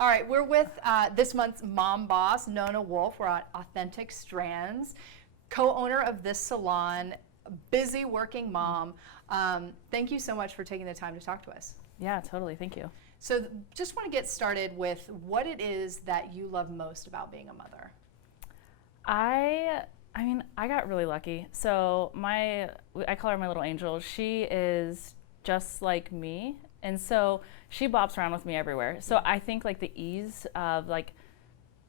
All right, we're with this month's mom boss, Nona Wolf. We're on Authentic Strands, co-owner of this salon, busy working mom. Thank you so much for taking the time to talk to us. Yeah, totally. Thank you. So just want to get started with what it is that you love most about being a mother. I mean, I got really lucky. So I call her my little angel. She is just like me, and so she bops around with me everywhere. So I think like the ease of like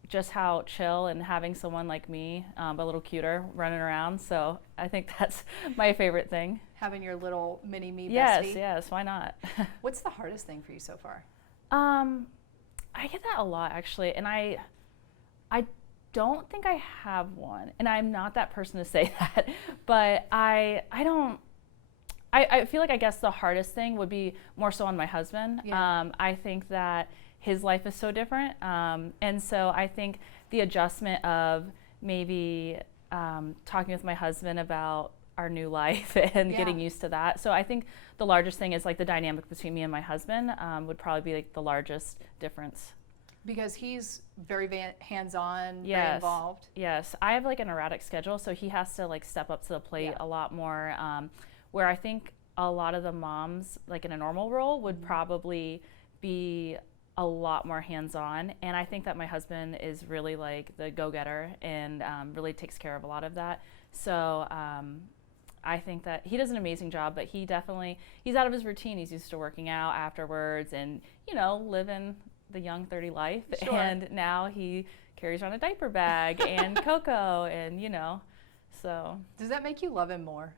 just how chill and having someone like me, but a little cuter, running around. So I think that's my favorite thing. Having your little mini me Yes, bestie. yes. Why not? What's the hardest thing for you so far? I get that a lot actually, and I don't think I have one, and I'm not that person to say that, but I don't. I feel like I guess the hardest thing would be more so on my husband. Yeah. I think that his life is so different, and so I think the adjustment of maybe talking with my husband about our new life and Yeah. getting used to that. So I think the largest thing is like the dynamic between me and my husband would probably be like the largest difference. Because he's very hands-on, very Yes. involved. Yes. I have like an erratic schedule, so he has to like step up to the plate Yeah. a lot more. Where I think a lot of the moms, like in a normal role, would probably be a lot more hands-on. And I think that my husband is really like the go-getter and really takes care of a lot of that. So I think that he does an amazing job, but he's out of his routine. He's used to working out afterwards and, living the young 30 life. Sure. And now he carries around a diaper bag and cocoa and, so. Does that make you love him more?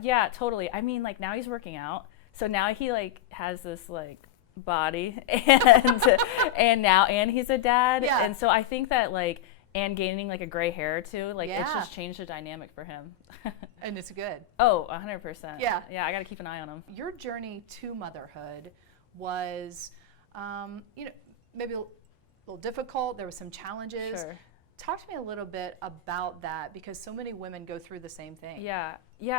Yeah, totally. I mean, like now he's working out. So now he like has this like body and he's a dad. Yeah. And so I think that like, and gaining like a gray hair too, like it's Yeah. just changed the dynamic for him. And it's good. Oh, 100%. Yeah. Yeah, I got to keep an eye on him. Your journey to motherhood was, maybe a little difficult. There were some challenges. Sure. Talk to me a little bit about that because so many women go through the same thing. Yeah,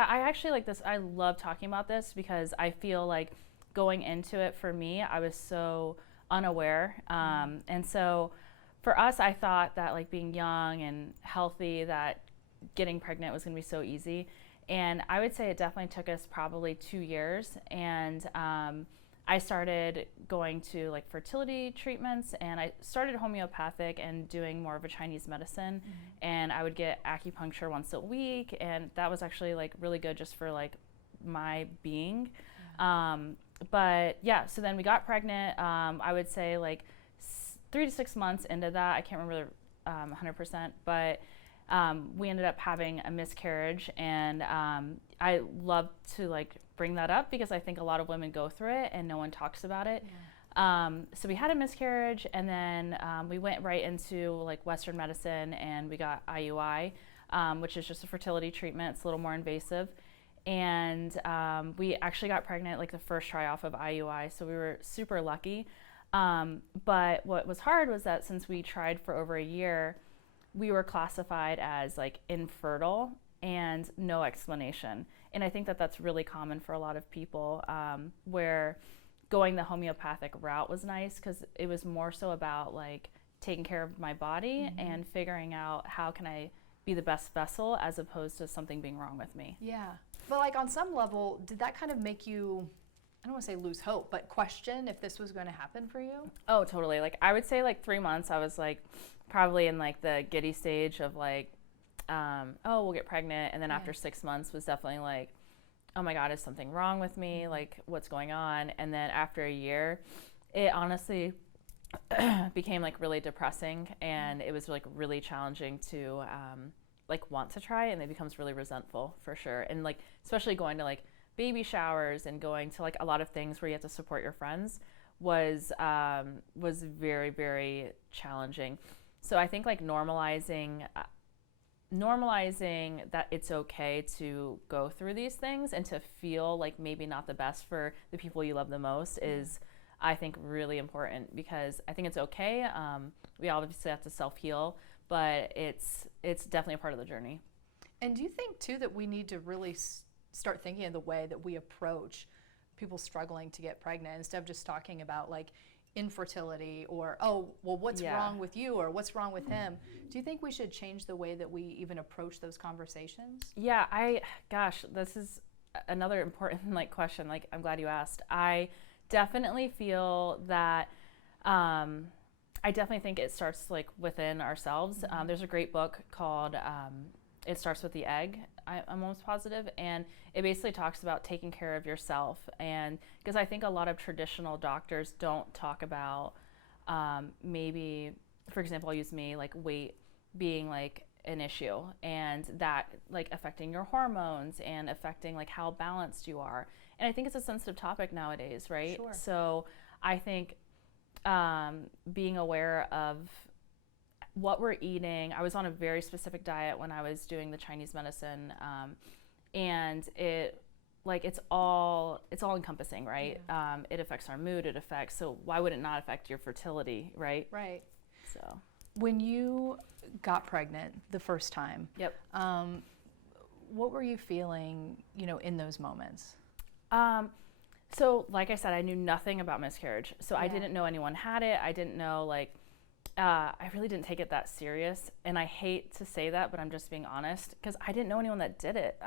I actually like this. I love talking about this because I feel like going into it for me, I was so unaware. And so for us, I thought that like being young and healthy, that getting pregnant was going to be so easy. And I would say it definitely took us probably 2 years. And I started going to like fertility treatments, and I started homeopathic and doing more of a Chinese medicine. And I would get acupuncture once a week, and that was actually like really good just for like my being. But yeah, so then we got pregnant. I would say like 3 to 6 months into that, I can't remember 100%, but we ended up having a miscarriage, and I love to like bring that up because I think a lot of women go through it and no one talks about it. Yeah. So we had a miscarriage, and then we went right into like Western medicine, and we got IUI, which is just a fertility treatment. It's a little more invasive. And we actually got pregnant like the first try off of IUI, so we were super lucky. But what was hard was that since we tried for over a year, we were classified as like infertile and no explanation. And I think that that's really common for a lot of people, where going the homeopathic route was nice because it was more so about like taking care of my body and figuring out how can I be the best vessel as opposed to something being wrong with me. Yeah. But like on some level, did that kind of make you, I don't want to say lose hope, but question if this was going to happen for you? Oh, totally. Like I would say like 3 months, I was like probably in like the giddy stage of like, oh, we'll get pregnant. And then after 6 months was definitely like, oh my God, is something wrong with me? Like what's going on? And then after a year, it honestly became like really depressing, and it was like really challenging to like want to try, and it becomes really resentful for sure. And like, especially going to like baby showers and going to like a lot of things where you have to support your friends was very, very challenging. So I think like normalizing that it's okay to go through these things and to feel like maybe not the best for the people you love the most is, I think, really important, because I think it's okay. We obviously have to self-heal, but it's definitely a part of the journey. And do you think too that we need to really start thinking of the way that we approach people struggling to get pregnant instead of just talking about like infertility or, oh, well, what's Yeah. wrong with you or what's wrong with him. Do you think we should change the way that we even approach those conversations? Yeah, gosh, this is another important like question. Like, I'm glad you asked. I definitely feel that, I definitely think it starts like within ourselves. There's a great book called It Starts with the Egg. I'm almost positive, and it basically talks about taking care of yourself. And because I think a lot of traditional doctors don't talk about maybe, for example, I'll use me, like weight being like an issue, and that like affecting your hormones and affecting like how balanced you are. And I think it's a sensitive topic nowadays, right? Sure. So I think being aware of what we're eating. I was on a very specific diet when I was doing the Chinese medicine, and it's all encompassing, right? Yeah. It affects our mood. It affects. So why would it not affect your fertility, right? Right. So. When you got pregnant the first time, Yep. what were you feeling, in those moments? So like I said, I knew nothing about miscarriage. So I Yeah. didn't know anyone had it. I didn't know I really didn't take it that serious. And I hate to say that, but I'm just being honest because I didn't know anyone that did it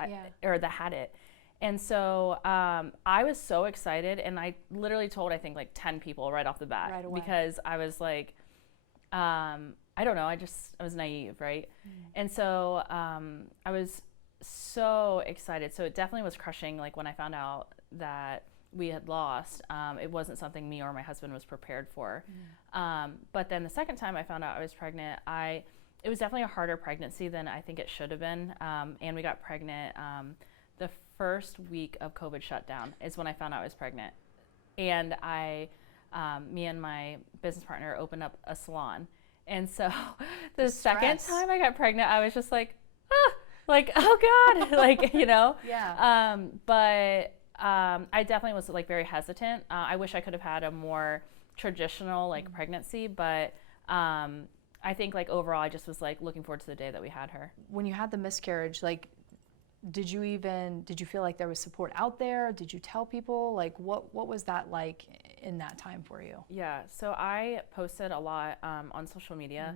or that had it. And so I was so excited, and I literally told, I think, like 10 people right off the bat. Right away. Because I was like, I don't know, I was naive, right? And so I was so excited. So it definitely was crushing, like when I found out that we had lost. It wasn't something me or my husband was prepared for. But then the second time I found out I was pregnant, it was definitely a harder pregnancy than I think it should have been. And we got pregnant the first week of COVID shutdown is when I found out I was pregnant. And me and my business partner opened up a salon. And so the second time I got pregnant, I was just like, oh God, Yeah. But I definitely was like very hesitant. I wish I could have had a more traditional like pregnancy, but I think like overall I just was like looking forward to the day that we had her. When you had the miscarriage, like, did you feel like there was support out there? Did you tell people? Like, what was that like in that time for you? Yeah, so I posted a lot on social media,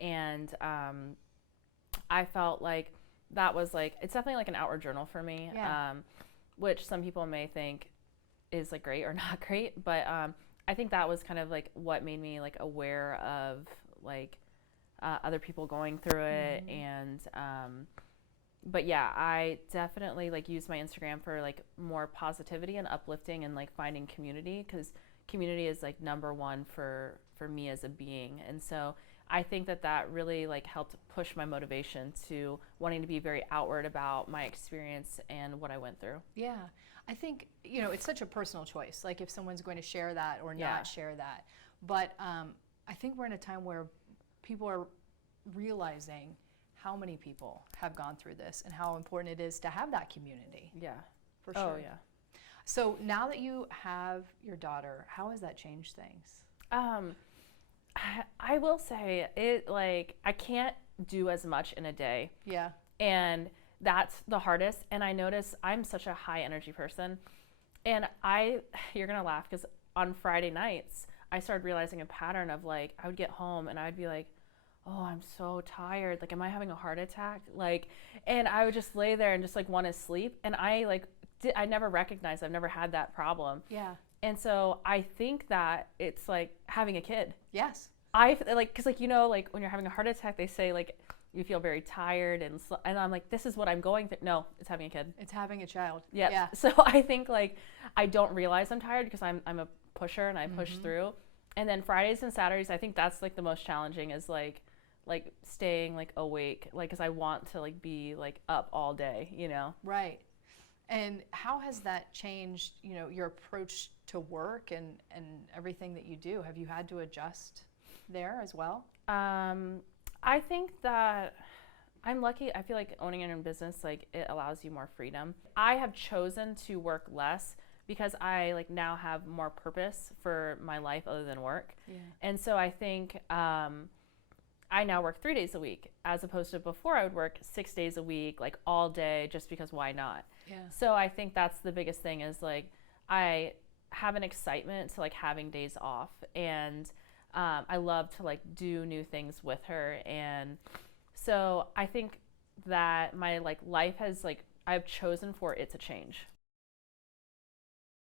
and I felt like that was like, it's definitely like an outward journal for me, Yeah. which some people may think is like great or not great, but I think that was kind of like what made me like aware of like other people going through it, and but yeah, I definitely like use my Instagram for like more positivity and uplifting and like finding community, because community is like number one for me as a being. And so I think that really like helped push my motivation to wanting to be very outward about my experience and what I went through. Yeah. I think, it's such a personal choice. Like if someone's going to share that or not share that. But I think we're in a time where people are realizing how many people have gone through this and how important it is to have that community. Yeah. For sure. Oh, yeah. So now that you have your daughter, how has that changed things? I will say it, like, I can't do as much in a day. Yeah. And that's the hardest. And I notice I'm such a high energy person. And you're going to laugh because on Friday nights, I started realizing a pattern of like, I would get home and I'd be like, oh, I'm so tired. Like, am I having a heart attack? Like, and I would just lay there and just like want to sleep. And I never recognized I've never had that problem. Yeah. And so I think that it's like having a kid. Yes. Because like, like when you're having a heart attack, they say like you feel very tired and I'm like, this is what I'm going through. No, it's having a kid. It's having a child. Yep. Yeah. So I think like I don't realize I'm tired because I'm a pusher and I push through. And then Fridays and Saturdays, I think that's like the most challenging is like staying like awake, like because I want to like be like up all day, Right. And how has that changed, your approach to work and everything that you do? Have you had to adjust there as well? I think that I'm lucky. I feel like owning your own business, like it allows you more freedom. I have chosen to work less because I like now have more purpose for my life other than work. Yeah. And so I think I now work 3 days a week as opposed to before I would work 6 days a week, like all day, just because why not? Yeah. So I think that's the biggest thing is like I have an excitement to like having days off, and I love to like do new things with her. And so I think that my like life has like I've chosen for it to change.